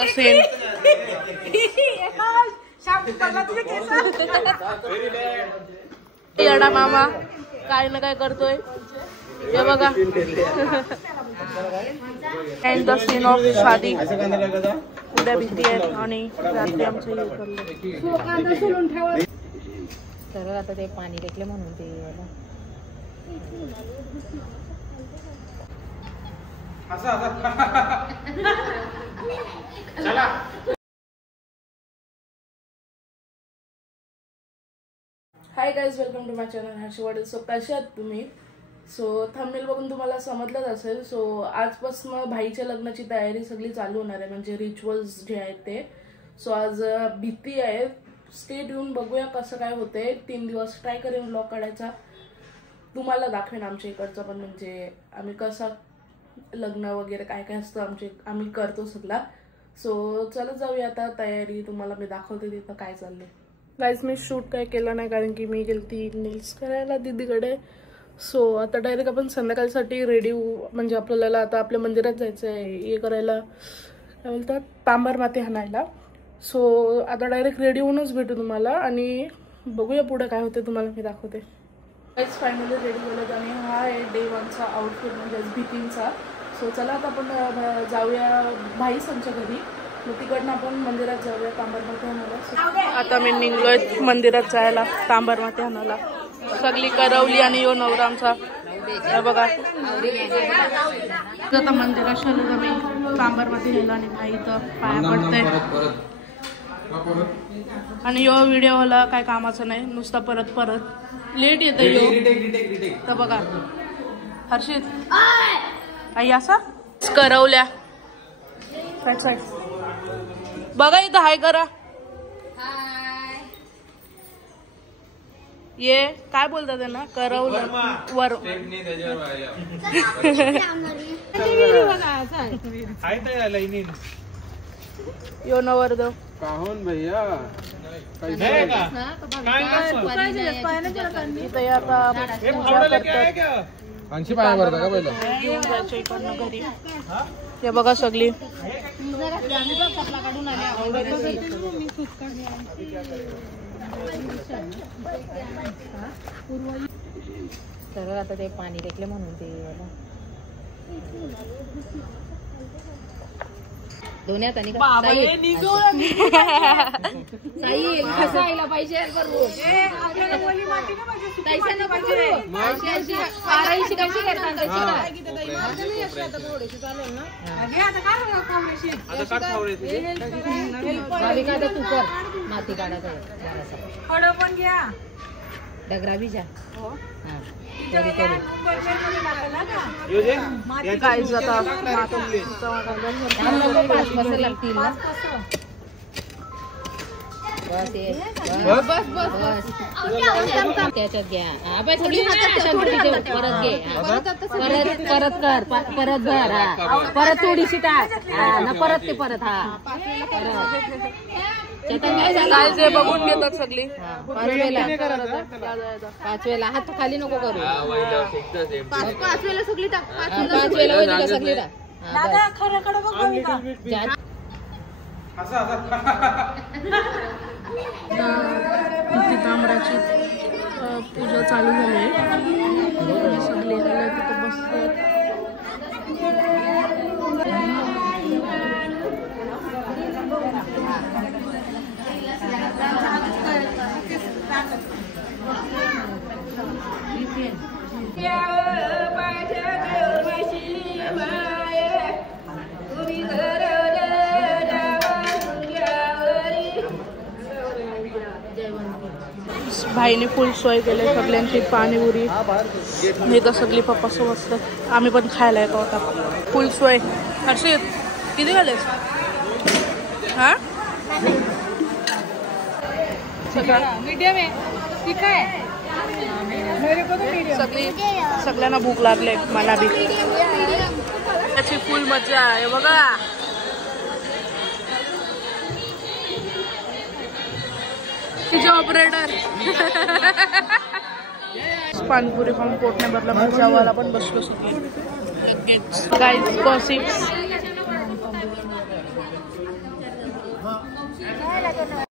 The scene. येडा मामा काय ना काय करतोय हे बघा. एंड द सीन ऑफ शादी. उद्या भीती आहे आणि रात्री आमचं हे करलं. तर आता ते पाणी टेकले म्हणून ते hi guys, welcome to my channel हर्षी वडील. सो कसे आहात तुम्ही? सो थंबनेल बघून तुम्हाला समजलंच असेल. सो आजपासून भाईच्या लग्नाची तयारी सगळी चालू होणार आहे, म्हणजे रिच्युअल्स जे आहेत ते. सो आज भीती आहे. स्टे ट्यून, बघूया कसं काय होतंय. 3 दिवस ट्राय करेन व्लॉग काढायचा, तुम्हाला दाखवेन आमच्या इकडचं पण, म्हणजे आम्ही कसं लग्न वगैरे काय काय असतं आम्ही करतो सगळा. सो चला जाऊया आता तयारी, तुम्हाला मी दाखवते तिथं काय चाललंय. गाईज मी शूट काय केलं नाही कारण की मी गेलती नेल्स करायला दीदीकडे. सो आता डायरेक्ट आपण संध्याकाळसाठी रेडी, म्हणजे आपल्याला आता आपल्या मंदिरात जायचं आहे हे करायला, काय बोलतात तांबर माती हाणायला. सो आता डायरेक्ट रेडी होऊनच भेटू तुम्हाला आणि बघूया पुढे काय होते, तुम्हाला मी दाखवते. गाईज फायनली रेडी झालं आणि हा आहे डे 1चा आउटफिट, म्हणजे भीतींचा. सो चला आता आपण जाऊया भाईसांच्या घरी, मग तिकडनं आपण मंदिरात जाऊया तांबर माती हाणायला. आता मी निघलोय मंदिरात जायला तांबर माती हाणायला. सगळी करवली आणि यो नवरा आमचा बघा. आता मंदिरात चालू आम्ही तांबर माती हाणला आणि भाई तर पाया पडतंय. आणि यो व्हिडिओला काय कामाचं नाही, नुसता परत परत लेट येतं यो. तर बघा हर्षित आई असा करवल्या बघा इथं हाय करा. ये काय बोलतात त्यांना, करवलं वर यो नवर दो भैया घरी. हे बघा सगळी तर आता ते पाणी टेकले म्हणून ते दोन्यात आणि साईला पाहिजे तू कर माती काढा पण घ्या डगरा बी जा. त्याच्यात घ्या परत घे परत कर परत भर परत थोडीशी टाक ना परत ते परत बघून घेतात सगळी. 5 वेळेला हात खाली नको करू. 5 वेळेला सगळी टाक. 5 वेळेला सगळी टाक. तांबराची पूजा चालू झाली आहे. सगळे तिथं बसतात. भाईने फुल सोय केली सगळ्यांची, पाणीपुरी मी तर सगळी पप्पा सोबत असतात. आम्ही पण खायला येतो आता. फुल सोय. हर्षित किती झालेस? हा मीडियम आहे ठीक आहे. सगळ्यांना भूक लागले, मला बी. त्याची फुल मजा आहे बघा. ऑपरेटर पाणीपुरी खाऊन पोट नाही भरला, मग जेवायला पण बसलो सगळे. गाईज गॉसिप्स हा